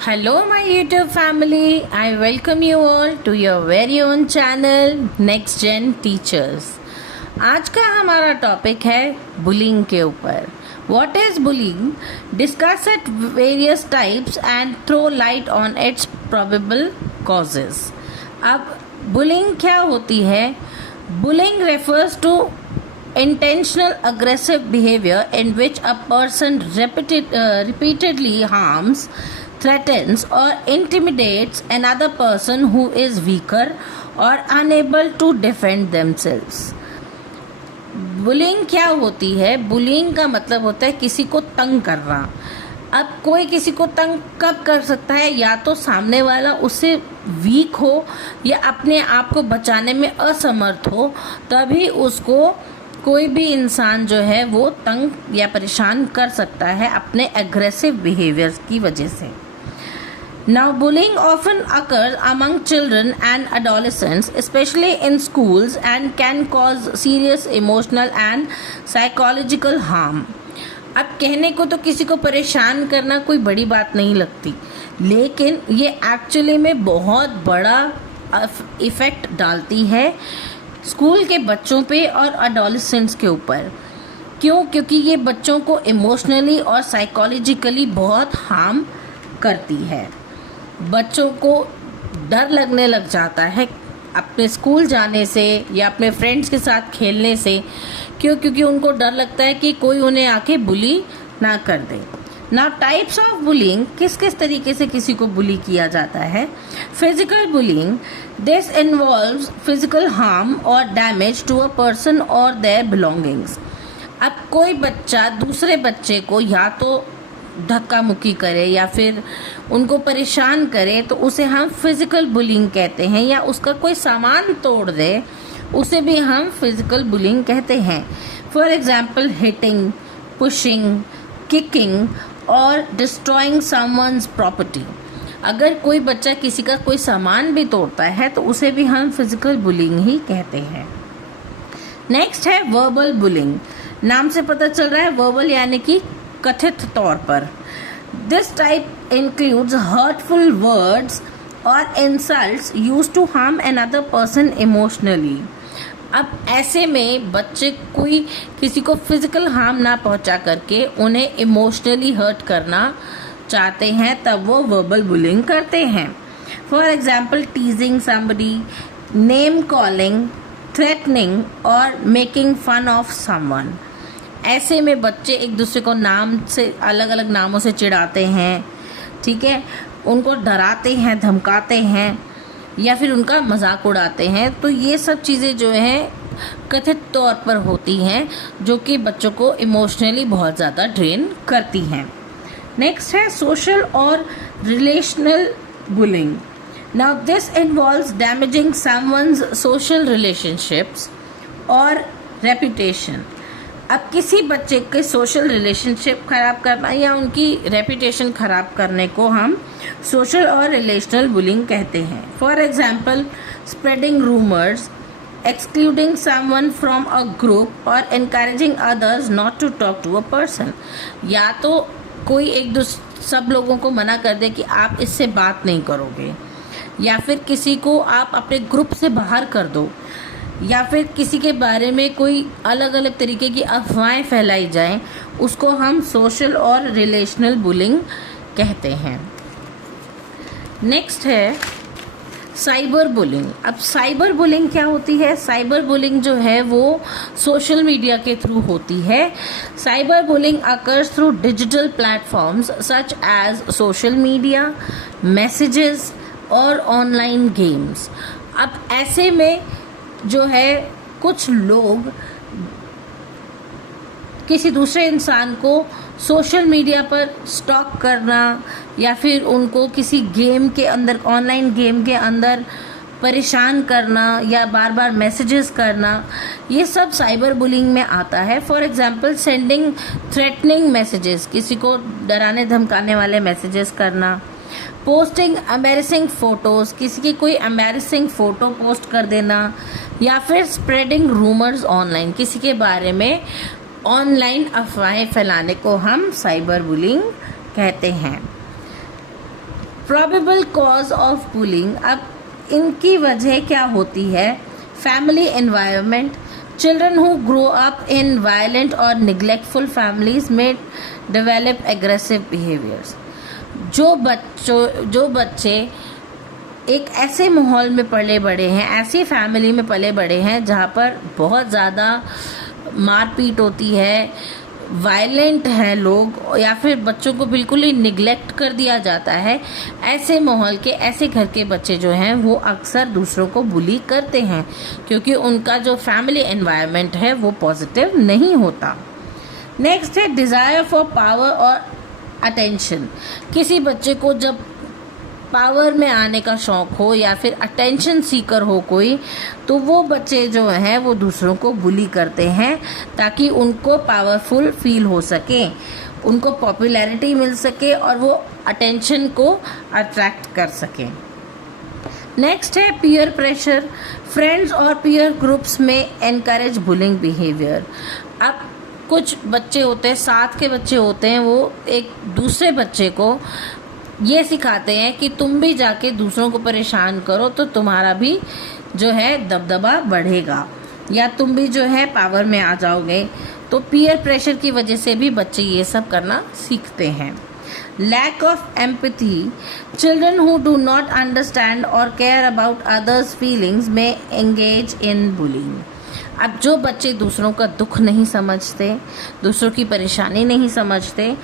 Hello, my YouTube family. I welcome you all to your very own channel Next Gen Teachers. आज का हमारा topic है bullying के ऊपर. What is bullying? Discuss its various types and throw light on its probable causes. अब bullying क्या होती है? Bullying refers to intentional aggressive behavior in which a person repeatedly harms, threatens or intimidates another person who is weaker or unable to defend themselves. Bullying क्या होती है? Bullying का मतलब होता है किसी को तंग करना. अब कोई किसी को तंग कब कर सकता है? या तो सामने वाला उससे वीक हो या अपने आप को बचाने में असमर्थ हो, तभी उसको कोई भी इंसान जो है वो तंग या परेशान कर सकता है अपने एग्रेसिव बिहेवियर की वजह से. Now, bullying often occurs among children and adolescents, especially in schools, and can cause serious emotional and psychological harm. अब कहने को तो किसी को परेशान करना कोई बड़ी बात नहीं लगती, लेकिन ये एक्चुअली में बहुत बड़ा इफ़ेक्ट डालती है स्कूल के बच्चों पे और एडोलेसेंट्स के ऊपर. क्यों? क्योंकि ये बच्चों को इमोशनली और साइकोलॉजिकली बहुत हार्म करती है. बच्चों को डर लगने लग जाता है अपने स्कूल जाने से या अपने फ्रेंड्स के साथ खेलने से. क्यों? क्योंकि उनको डर लगता है कि कोई उन्हें आके बुली ना कर दे. नाउ टाइप्स ऑफ बुलिंग, किस किस तरीके से किसी को बुली किया जाता है. Physical bullying, this involves physical harm और डैमेज टू अ पर्सन और देयर बिलोंगिंग्स. अब कोई बच्चा दूसरे बच्चे को या तो धक्का मुक्की करे या फिर उनको परेशान करे तो उसे हम फिजिकल बुलिंग कहते हैं, या उसका कोई सामान तोड़ दे उसे भी हम फिजिकल बुलिंग कहते हैं. For example hitting, pushing, kicking और डिस्ट्रॉइंग समवन्स प्रॉपर्टी. अगर कोई बच्चा किसी का कोई सामान भी तोड़ता है तो उसे भी हम फिजिकल बुलिंग ही कहते हैं. नेक्स्ट है वर्बल बुलिंग. नाम से पता चल रहा है वर्बल यानी कि कथित तौर पर. This type includes hurtful words और insults used to harm another person emotionally. अब ऐसे में बच्चे कोई किसी को फिजिकल हार्म ना पहुंचा करके उन्हें इमोशनली हर्ट करना चाहते हैं, तब वो वर्बल बुलिंग करते हैं. For example टीजिंग somebody, name calling, threatening और मेकिंग फन ऑफ समवन. ऐसे में बच्चे एक दूसरे को नाम से अलग अलग नामों से चिढ़ाते हैं, ठीक है, उनको डराते हैं, धमकाते हैं या फिर उनका मजाक उड़ाते हैं. तो ये सब चीज़ें जो हैं कथित तौर पर होती हैं, जो कि बच्चों को इमोशनली बहुत ज़्यादा ड्रेन करती हैं. नेक्स्ट है सोशल और relational bullying. Now this involves damaging someone's social relationships और रेपुटेशन. अब किसी बच्चे के सोशल रिलेशनशिप खराब करना या उनकी रेपुटेशन खराब करने को हम सोशल और रिलेशनल बुलिंग कहते हैं. For example spreading rumours, excluding someone from a group और encouraging others not to talk to a person. या तो कोई सब लोगों को मना कर दे कि आप इससे बात नहीं करोगे, या फिर किसी को आप अपने ग्रुप से बाहर कर दो, या फिर किसी के बारे में कोई अलग अलग तरीके की अफवाहें फैलाई जाएं, उसको हम सोशल और रिलेशनल बुलिंग कहते हैं. नेक्स्ट है साइबर बुलिंग. अब साइबर बुलिंग क्या होती है? साइबर बुलिंग जो है वो सोशल मीडिया के थ्रू होती है. Cyber bullying occurs through digital platforms such as social media, messages और ऑनलाइन गेम्स. अब ऐसे में जो है कुछ लोग किसी दूसरे इंसान को सोशल मीडिया पर स्टॉक करना या फिर उनको किसी गेम के अंदर, ऑनलाइन गेम के अंदर परेशान करना या बार बार मैसेजेस करना, ये सब साइबर बुलिंग में आता है. For example sending threatening messages, किसी को डराने धमकाने वाले मैसेजेस करना. पोस्टिंग एम्बैरेसिंग फ़ोटोज़, किसी की कोई एम्बैरेसिंग फ़ोटो पोस्ट कर देना. या फिर स्प्रेडिंग रूमर्स ऑनलाइन, किसी के बारे में ऑनलाइन अफवाहें फैलाने को हम साइबर बुलिंग कहते हैं. प्रोबेबल कॉज ऑफ बुलिंग, अब इनकी वजह क्या होती है? Family environment, children who grow up in violent और निग्लेक्टफुल फैमिलीज में डेवलप एग्रेसिव बिहेवियर्स। जो बच्चे एक ऐसे माहौल में पले बड़े हैं, ऐसी फैमिली में पले बड़े हैं जहाँ पर बहुत ज़्यादा मारपीट होती है, वायलेंट हैं लोग, या फिर बच्चों को बिल्कुल ही निगलेक्ट कर दिया जाता है, ऐसे माहौल के, ऐसे घर के बच्चे जो हैं वो अक्सर दूसरों को बुली करते हैं, क्योंकि उनका जो फैमिली एनवायरनमेंट है वो पॉजिटिव नहीं होता। नेक्स्ट है डिज़ायर फॉर पावर और अटेंशन। किसी बच्चे को जब पावर में आने का शौक हो या फिर अटेंशन सीकर हो कोई, तो वो बच्चे जो हैं वो दूसरों को बुली करते हैं ताकि उनको पावरफुल फील हो सके, उनको पॉपुलैरिटी मिल सके और वो अटेंशन को अट्रैक्ट कर सके। नेक्स्ट है पीयर प्रेशर। फ्रेंड्स और पीयर ग्रुप्स में एनकरेज बुलिंग बिहेवियर। अब कुछ बच्चे होते हैं, साथ के बच्चे होते हैं, वो एक दूसरे बच्चे को ये सिखाते हैं कि तुम भी जाके दूसरों को परेशान करो तो तुम्हारा भी जो है दबदबा बढ़ेगा, या तुम भी जो है पावर में आ जाओगे। तो पीयर प्रेशर की वजह से भी बच्चे ये सब करना सीखते हैं। Lack of empathy, children who do not understand और केयर अबाउट अदर्स फीलिंग्स में एंगेज इन बुलिंग। अब जो बच्चे दूसरों का दुख नहीं समझते, दूसरों की परेशानी नहीं समझते,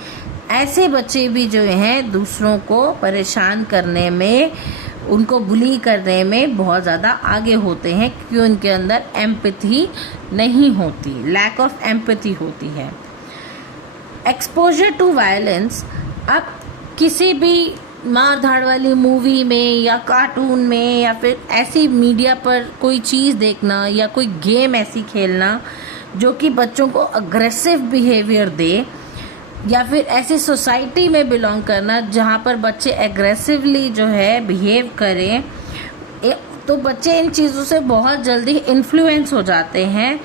ऐसे बच्चे भी जो हैं दूसरों को परेशान करने में, उनको बुली करने में बहुत ज़्यादा आगे होते हैं, क्योंकि उनके अंदर एम्पैथी नहीं होती, लैक ऑफ एम्पैथी होती है। एक्सपोजर टू वायलेंस, अब किसी भी मार धाड़ वाली मूवी में या कार्टून में या फिर ऐसी मीडिया पर कोई चीज़ देखना या कोई गेम ऐसी खेलना जो कि बच्चों को अग्रेसिव बिहेवियर दे, या फिर ऐसी सोसाइटी में बिलोंग करना जहाँ पर बच्चे एग्रेसिवली जो है बिहेव करें, तो बच्चे इन चीज़ों से बहुत जल्दी इन्फ्लुएंस हो जाते हैं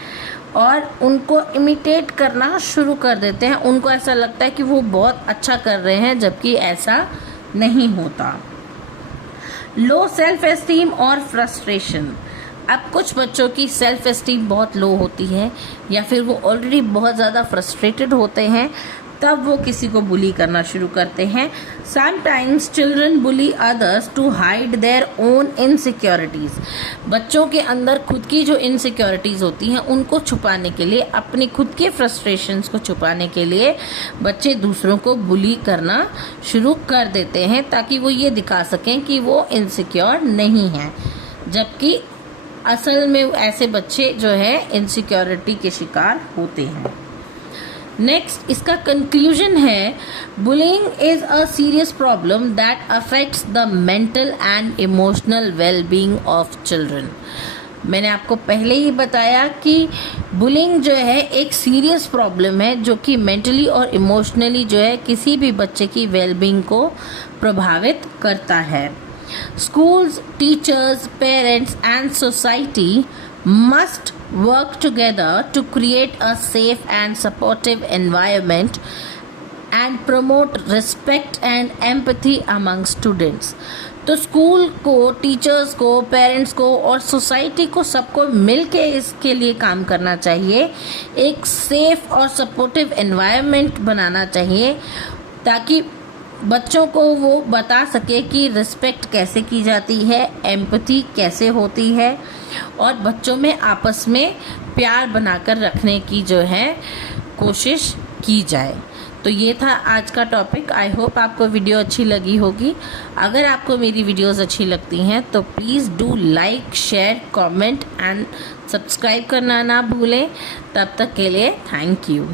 और उनको इमिटेट करना शुरू कर देते हैं। उनको ऐसा लगता है कि वो बहुत अच्छा कर रहे हैं, जबकि ऐसा नहीं होता। लो सेल्फ एस्टीम और फ्रस्ट्रेशन, अब कुछ बच्चों की सेल्फ एस्टीम बहुत लो होती है या फिर वो ऑलरेडी बहुत ज़्यादा फ्रस्ट्रेटेड होते हैं, तब वो किसी को बुली करना शुरू करते हैं। Sometimes children bully others to hide their own insecurities, बच्चों के अंदर खुद की जो इनसिक्योरिटीज़ होती हैं उनको छुपाने के लिए, अपनी खुद के फ्रस्ट्रेशंस को छुपाने के लिए बच्चे दूसरों को बुली करना शुरू कर देते हैं, ताकि वो ये दिखा सकें कि वो इनसिक्योर नहीं हैं, जबकि असल में ऐसे बच्चे जो है इनसिक्योरिटी के शिकार होते हैं। नेक्स्ट इसका कंक्लूजन है, bullying is a serious problem that affects the mental and emotional wellbeing of children. मैंने आपको पहले ही बताया कि बुलिंग जो है एक सीरियस प्रॉब्लम है जो कि मेंटली और इमोशनली जो है किसी भी बच्चे की वेलबींग को प्रभावित करता है। Schools, teachers, parents and society must work together to create a safe and supportive environment and promote respect and empathy among students। तो स्कूल को, टीचर्स को, पेरेंट्स को और सोसाइटी को सबको मिलके इसके लिए काम करना चाहिए, एक सेफ और सपोर्टिव एनवायरनमेंट बनाना चाहिए, ताकि बच्चों को वो बता सके कि रिस्पेक्ट कैसे की जाती है, एम्पैथी कैसे होती है, और बच्चों में आपस में प्यार बनाकर रखने की जो है कोशिश की जाए। तो ये था आज का टॉपिक। आई होप आपको वीडियो अच्छी लगी होगी। अगर आपको मेरी वीडियोस अच्छी लगती हैं तो please do like, share, comment and subscribe करना ना भूलें। तब तक के लिए थैंक यू।